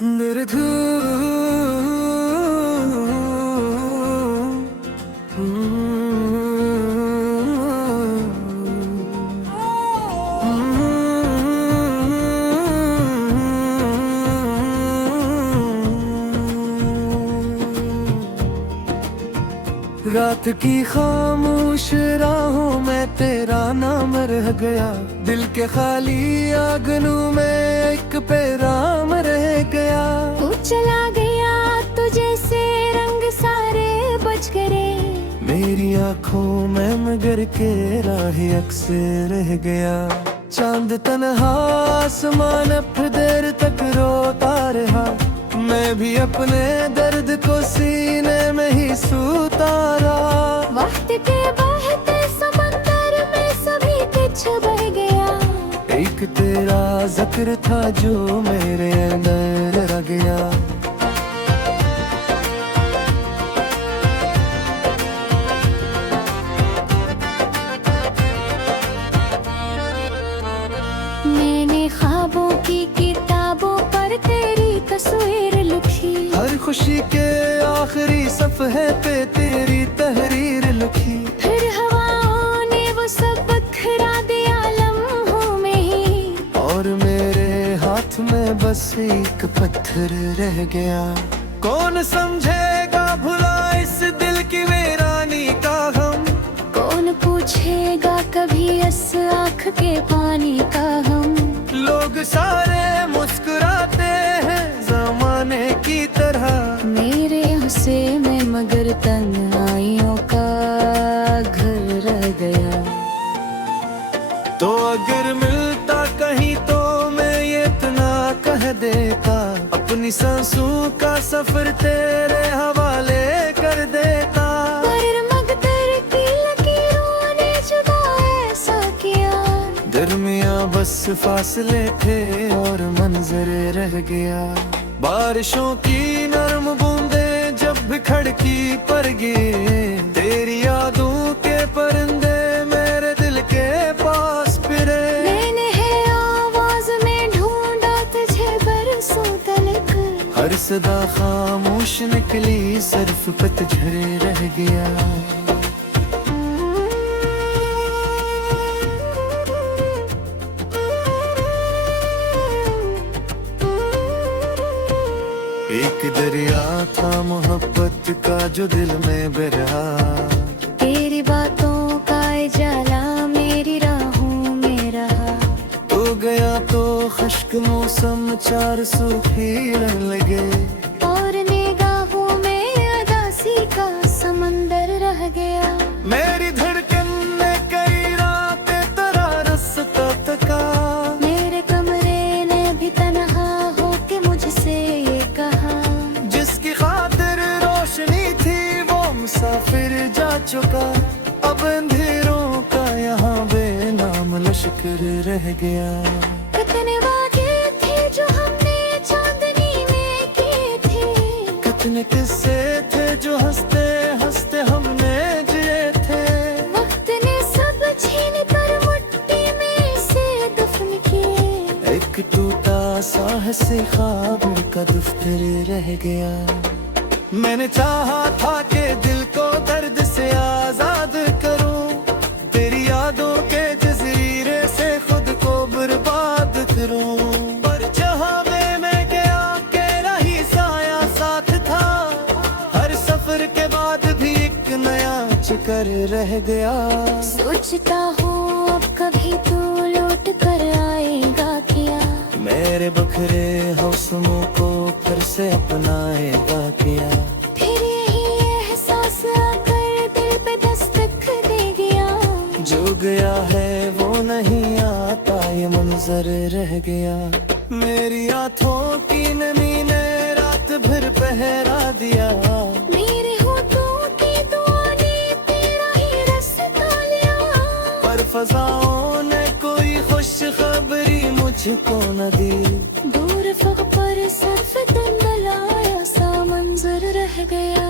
निर्धू रात की खामोश राहों में तेरा नाम रह गया। दिल के खाली आंगनों में एक पैगाम रह गया। तू चला गया तो जैसे रंग सारे बच गए। मेरी आँखों में मगर के राह अक्सर रह गया। चांद तन्हा आसमान अब देर तक रोता रहा। मैं भी अपने दर्द को सीने में ही सूता रहा। वक्त के बहते समंदर में सभी कुछ बह गया। एक तेरा जिक्र था जो मेरे अंदर रह गया। मैंने ख्वाबों की किताबों पर तेरी तस्वीर लिखी। हर खुशी के आखिरी सफ़हे पे तेरी तहरीर लिखी। फिर हवाओं ने वो सब बखरा दिया लम्हों में ही। और मेरे हाथ में बस एक पत्थर रह गया। कौन समझेगा भुला इस दिल की वीरानी का गम। कौन पूछेगा कभी इस आँख के पानी का हम। लोग सारे मुस्कुराते हैं जमाने की तरह। मेरे हुस्से में मगर तन्हाइयों का घर रह गया। तो अगर मिलता कहीं तो मैं ये इतना कह देता। अपनी सांसों का सफर तेरे हवाले कर देता। पर मगदर की लकीरों ने जुदा ऐसा किया। दरमिया बस फासले थे और मंजर रह गया। बारिशों की नरम बूंदें जब भी खिड़की पर गिरे। तेरी यादों के परिंदे मेरे दिल के पास फिरे। मैंने है आवाज में ढूंढा तुझे बरसों तलक। हर सदा खामोश निकली सिर्फ पतझड़ रह गया। एक दरिया था मोहब्बत का जो दिल में बहा। तेरी बातों का जाला मेरी राहों में रहा। तो गया तो खुश्क मौसम चार सूखी लगे। और निगाहों में अदासी का समंदर रह गया। मेरी धड़कन ने कई रातें तेरा रास्ता तका। मेरे कमरे ने भी तन्हा होके मुझसे ये कहा। जिसकी खातिर रोशनी थी वो मुसाफिर जा चुका। अब अंधेरों का यहाँ बेनाम लश्कर रह गया। कितने वादे थे जो हमने चांदनी में किए थे। कितने किस्से थे जो हंसते हंसते हमने जिए थे। वक्त ने सब छीन कर मिट्टी में से दफन किए। एक टूटा साहस ख्वाब का दफ्तर रह गया। मैंने चाहा था कि दिल को दर्द से आजाद करूं। तेरी यादों के जजीरे से खुद को बर्बाद करूं। पर जहां मैं गया तेरा ही साया साथ था। हर सफर के बाद भी एक नया चिकर रह गया। सोचता हूँ अब कभी तू लौट कर आएगा क्या। मेरे बखरे हौसलों को फिर से अपनाएगा क्या। फिर यही एहसास आकर दिल पे दस्तक दे गया। जो गया है वो नहीं आता ये मंजर रह गया। मेरी आँखों की नमी ने रात भर पहरा दिया। मेरे होठों की दुआ ने तेरा ही रास्ता लिया। पर फजाओं ने कोई खुश खबरी मुझको न दी। दूर फग पर सर्फ धुंधलाया सा मंजर रह गया।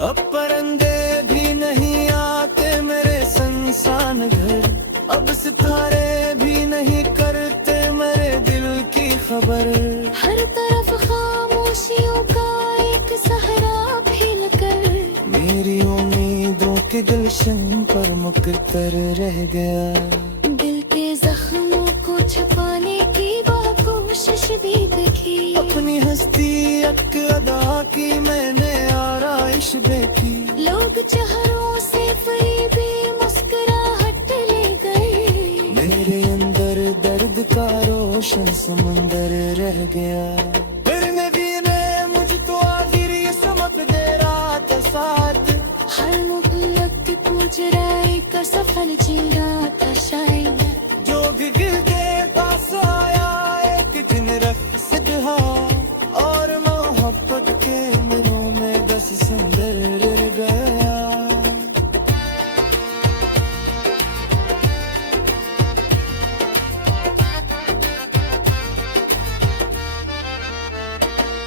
अब परिंदे भी अब सितारे भी नहीं करते मेरे दिल की खबर। हर तरफ खामोशियों का एक सहरा फैल कर मेरी उम्मीदों के गुलशन पर मुकद्दर रह गया। दिल के जख्मों को छुपाने की कोशिश भी देखी। अपनी हस्ती अक अदा की मैंने आराइश देखी। लोग चेहरों से फरीबी मुस्कुराहट ले गए। मेरे अंदर दर्द का रोशन समंदर रह गया। फिर नबी ने मुझ तो आखिरी समक दे रहा था साथ। हर मुखलक की पूछ रहे का सफर जीना था शायद। जो भी गिर के पास आया एक दिन रख सजा और मोहब्बत के दिलों में बस सुंदर रह गया।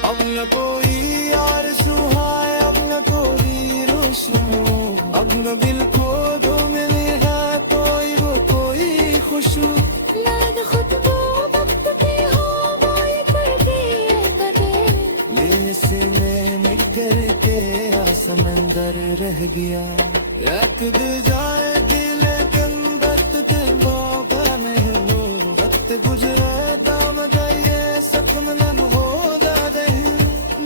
अब न कोई आरज़ू है, अब न कोई रोशनी, अब न दिल को दो मिलेगा कोई वो कोई खुशबू। लाद खुद को वक्त के हो वो ये कर दिए बदल। लेने से मैं मिट कर के समंदर रह गया। एक दे जाए दिल के अंदर ते मौका नहीं हो। वक्त गुजरे दाम गए सपन न हो जाए।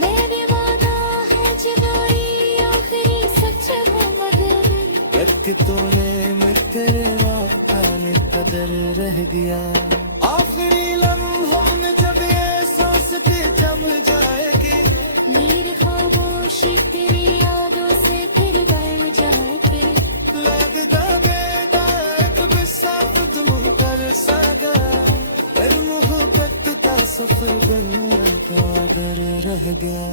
मेरे वादा है जुदाई आखिरी सच है मगर। एक तूने मिट कर वाक़ाने कदर रह गया। आखिरी लम्हों में जब ये सोचते जम जाएगी। मेरी खामोशी तेरी यादों से फिर बढ़ जाए। लगता बेटा एक बिसात तुम कर सगा। पर मोहब्बत का सफर बनया तो अगर रह गया।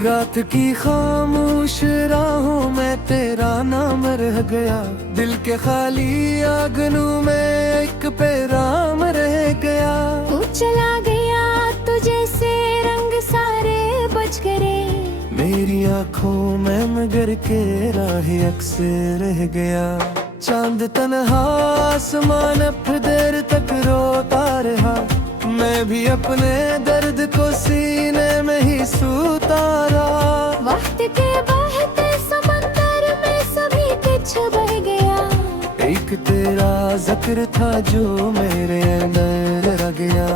रात की खामोश राहों में तेरा नाम रह गया। दिल के खाली आंगनों में एक पैगाम रह गया। तू चला गया तो जैसे रंग सारे बच गए। मेरी आंखों में मगर के राह अक्सर रह गया। चांद तन्हा आसमान अब देर तक रोता रहा। मैं भी अपने दर्द को सीने में ही सूता रहा। वक्त के बहते समंदर में सभी कुछ बह गया। एक तेरा जिक्र था जो मेरे अंदर रह गया।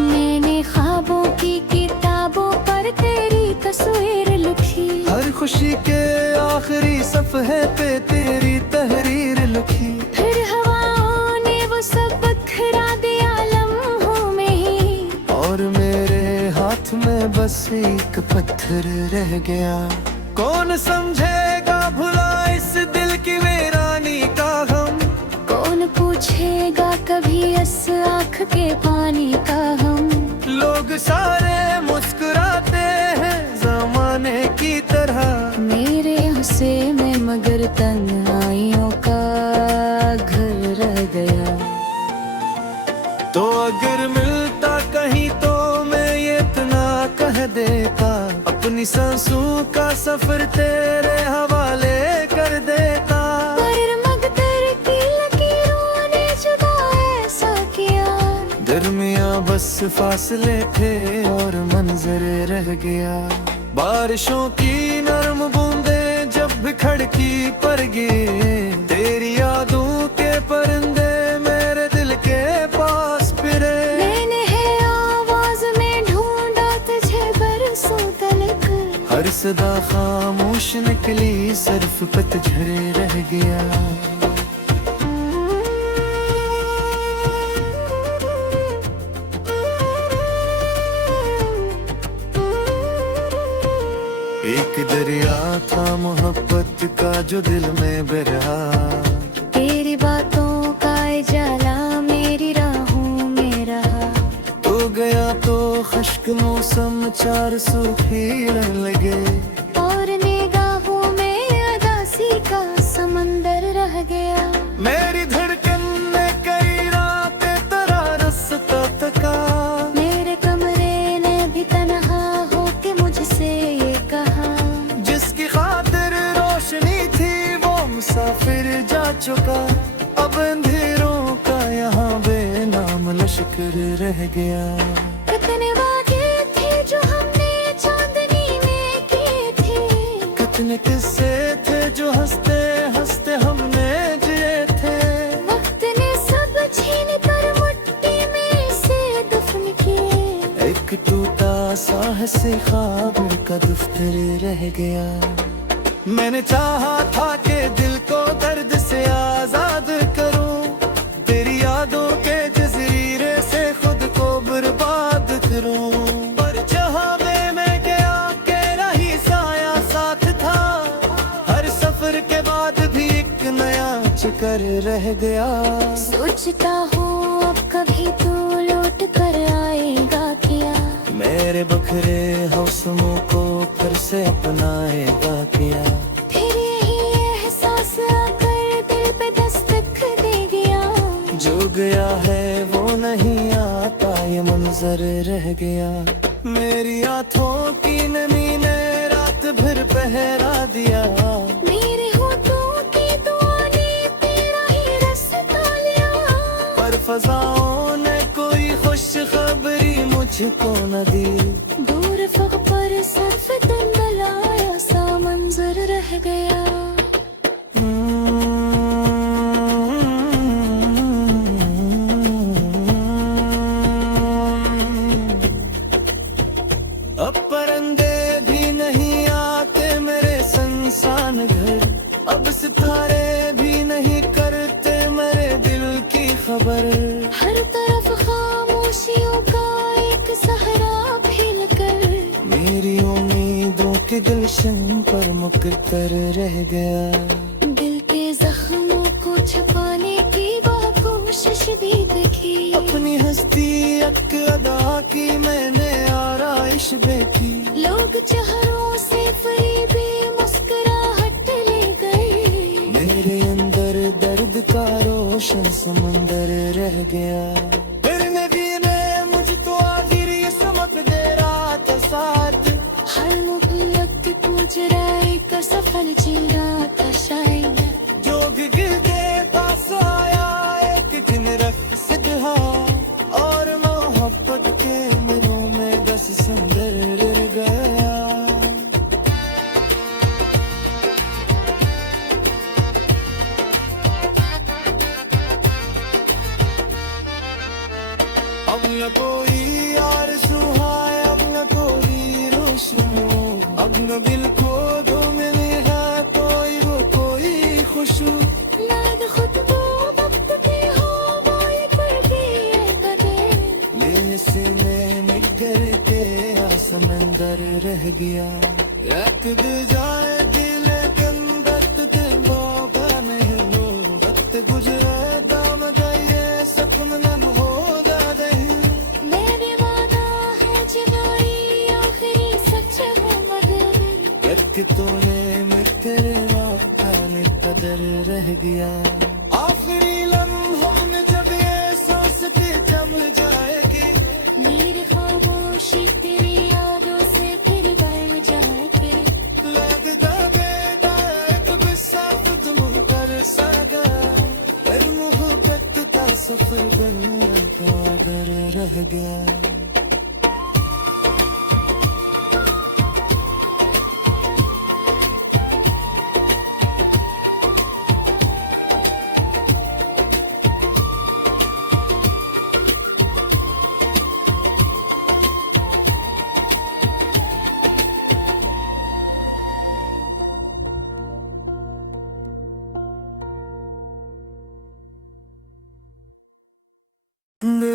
मैंने ख्वाबों की किताबों पर तेरी तस्वीर लिखी। हर खुशी के आखिरी सफ़हे पे तेरी तहरीर लिखी। फिर हवाओं ने वो सब बिखरा दिया लम्हों में ही। और मेरे हाथ में बस एक पत्थर रह गया। कौन समझेगा भुला इस दिल की वीरानी का गम। कौन पूछेगा कभी इस आँख के पानी का हम। लोग सारे मुस्कुराते हैं जमाने की तरह। मेरे हुस्से में मगर तन्हाइयों का घर रह गया। तो अगर मिलता कहीं तो मैं ये इतना कह देता। अपनी सांसों का सफर तेरे हवाले कर देता। पर मगदर की लकीरों ने जुदा ऐसा किया। दरमिया बस फासले थे और मंजर रह गया। बारिशों की नरम बूंदें जब खड़की पर गिरे। तेरी यादों के परिंदे मेरे दिल के पास पे सदा खामोश निकली, सिर्फ पतझड़ रह गया। एक दरिया था मोहब्बत का जो दिल में बहा, तेरी बातों का जाला मेरी राहों में रहा। तो गया तो खुश्क मौसम चार सूखी लगे, और निगाहों में अदासी का समंदर रह गया। मेरी धड़कन ने कई रातें तेरा रास्ता तका, मेरे कमरे ने भी तन्हा होके मुझसे ये कहा, जिसकी खातिर रोशनी थी वो मुसाफिर जा चुका। अब अंधेरों का यहाँ बेनाम लश्कर रह गया। कितने वादे थे जो हमने चांदनी में किए थे, कितने किस्से थे जो हंसते हंसते हमने जिए थे। वक्त ने सब छीन कर मिट्टी में से दफन किए। एक टूटा साहस ख्वाब का दफ्तर रह गया। मैंने चाहा था कि दिल को दर्द से आजाद करूं, तेरी यादों के जजीरे से खुद को बर्बाद करूं। पर जहां में मैं गया तेरा ही साया साथ था, हर सफर के बाद भी एक नया चक्कर रह गया। सोचता हूँ अब कभी तू लौट कर आएगा क्या, मेरे बखरे हौसलों को फिर से अपनाएगा क्या। फिर यही एहसास आकर दिल पे दस्तक दे गया। जो गया है वो नहीं आता, ये मंजर रह गया। मेरी आंखों की नमी ने रात भर पहरा दिया, मेरे होठों की दुआ ने तेरा ही रास्ता लिया। पर फजाओं ने कोई खुश खबरी मुझको न दी। दूर फग पर सर्फ धुंधलाया सा मंजर रह गया। अब परिंदे भी नहीं आते मेरे संसान घर, अब सितारे भी नहीं करते मेरे दिल की खबर। हर तरफ खामोशियों का एक सहरा फैल कर, मेरी उम्मीदों के गुलशन पर मुकद्दर रह गया। दिल के जख्मों को छुपाने की कोशिश भी देखी। अपनी हस्ती अक अदा की मैंने आराइश देखी। लोग चेहरों से फरीबी मुस्कुराहट ले गए। मेरे अंदर दर्द का रोशन समंदर रह गया। फिर नबी ने मुझको आखिर ये समझ दे रहा था साथ, हर मुखलक पूछ रहे का सफर जी रहा था शायद। जो भी गिर के पास आया एक दिन रख सका, और मोहब्बत के दिलों में बस सुंदर रह गया। अब न कोई आरज़ू है, अब न कोई रोशनी, अब न दिल को जो मिली है कोई खुशबू। नाद खुद को वक्त के हो वो ये कर दिए कदर। लेसे में मिट के समंदर रह गया। रख दे जाए दिल कंदत के मौका नहीं लो, वक्त गुजरे दाम गए सपन न हो जाए। मेरे वादा है जुदाई आखिरी सच है मगर, रख तूने में तेरे मौका ने कदर रह गया। आखिरी लम्हों में जब ये सोचते जम जाएगी, मेरी खामोशी तेरी यादों से फिर बढ़ जाएगी। लगता बेटा एक बिसात तुम कर सगा, पर मोहब्बत का सफर बनना तो अगर रह गया।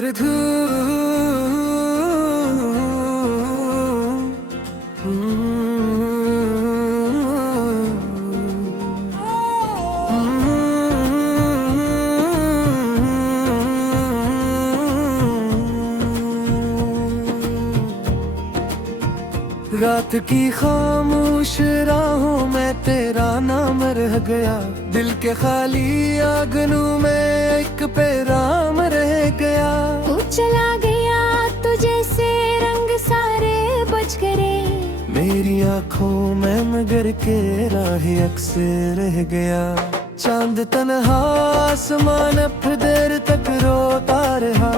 रात की खामोश राहों में तेरा नाम रह गया, दिल के खाली आंगनों में एक पैगाम रह गया। तू चला गया तो जैसे रंग सारे बच गए, मेरी आँखों में मगर के राही अक्सर रह गया। चांद तन्हा आसमान अब देर तक रोता रहा,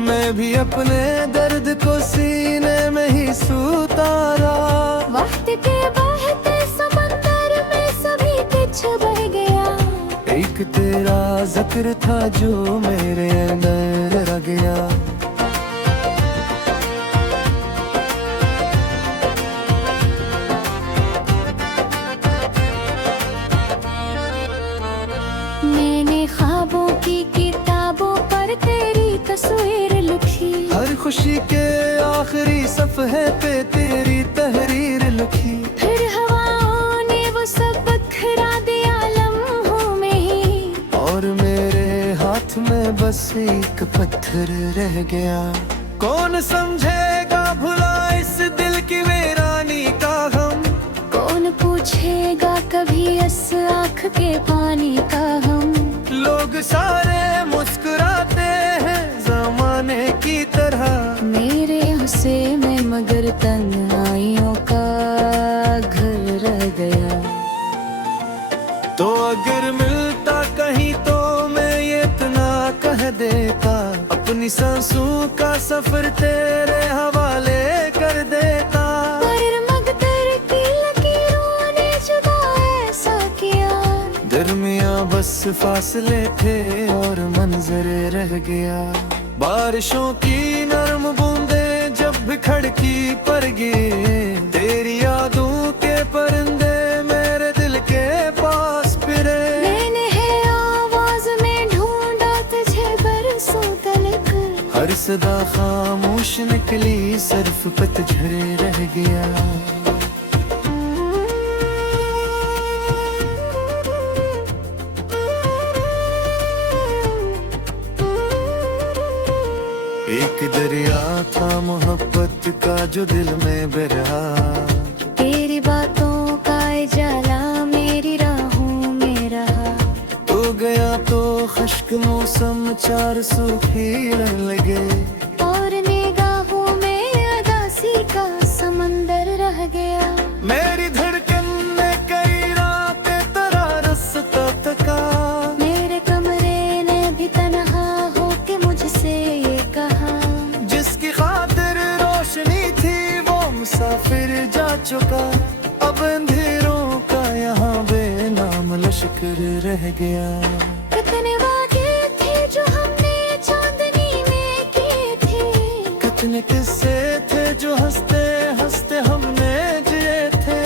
मैं भी अपने दर्द को सीने में ही सूता रहा। वक्त के बहते समंदर में सभी कुछ बह गया, एक तेरा जिक्र था जो मेरे अंदर रह गया। मैंने ख्वाबों की किताबों पर तेरी तस्वीर लिखी, हर खुशी के आखिरी सफ़हे पे तेरी तहरीर लिखी। फिर हवाओं ने वो सब बखरा दिया लम्हों में ही, और मेरे हाथ में बस एक पत्थर रह गया। कौन समझेगा भुला इस दिल की वीरानी का गम, कौन पूछेगा कभी इस आँख के पानी का हम। लोग सारे मुस्कुराते हैं जमाने की तरह, मेरे हुस्से में मगर तन्हाइयों का घर रह गया। तो अगर मिलता कहीं तो मैं ये इतना कह देता, अपनी सांसों का सफर तेरे हवाले कर देता। पर मगदर की लकीरों ने जुदा ऐसा किया, दरमिया बस फासले थे और मंजर रह गया। बारिशों की नरम बूंदें जब बिखड़ की पर गिरे, तेरी यादों के परिंदे मेरे दिल के पास फिरे। मैंने है आवाज में ढूंढा तुझे बरसों तलक, हर सदा खामोश निकली सिर्फ पतझड़ रह गया। एक दरिया था मोहब्बत का जो दिल में बह रहा, तेरी बातों का जाला मेरी राहों में रहा। तो गया तो खुश्क मौसम चार सूखी लगे, और निगाहों में अदासी का समंदर रह गया। मेरी धड़कन ने कई रातें तेरा रास्ता तका, मेरे कमरे ने भी तन्हा होके मुझसे ये कहा, जिसकी खातिर रोशनी थी वो मुसाफिर जा चुका। अब अंधेरों का यहाँ बेनाम लश्कर रह गया। कितने वादे थे जो हमने चांदनी में किए थे, कितने किस्से थे जो हंसते हंसते हमने जिए थे।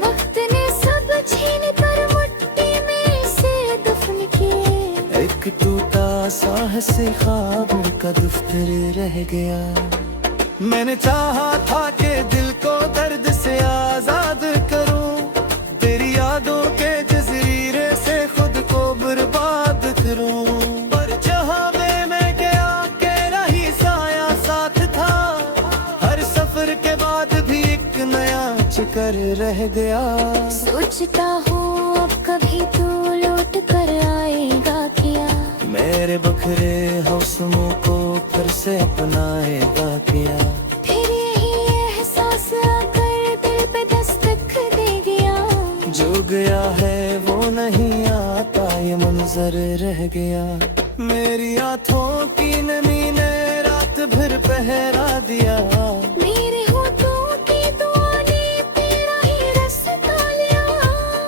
वक्त ने सब छीन कर मिट्टी में से दफन किए, एक टूटा सा हंसी ख्वाब का दफ्तर रह गया। मैंने चाहा था कि दिल को दर्द से आजाद करूं, तेरी यादों के जजीरे से खुद को बर्बाद करूं। पर जहां मैं गया तेरा ही साया साथ था, हर सफर के बाद भी एक नया चक्कर रह गया। सोचता हूँ अब कभी तू लौट कर आएगा क्या, मेरे बखरे हौसलों को फिर से अपनाएगा क्या। फिर यही एहसास आकर दिल पे दस्तक दे गया, जो गया है वो नहीं आता ये मंजर रह गया। मेरी आँखों की नमी ने रात भर पहरा दिया, मेरे होठों की दुआ ने तेरा ही रास्ता लिया।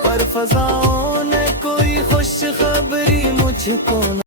पर फजाओं ने कोई खुश खबरी मुझको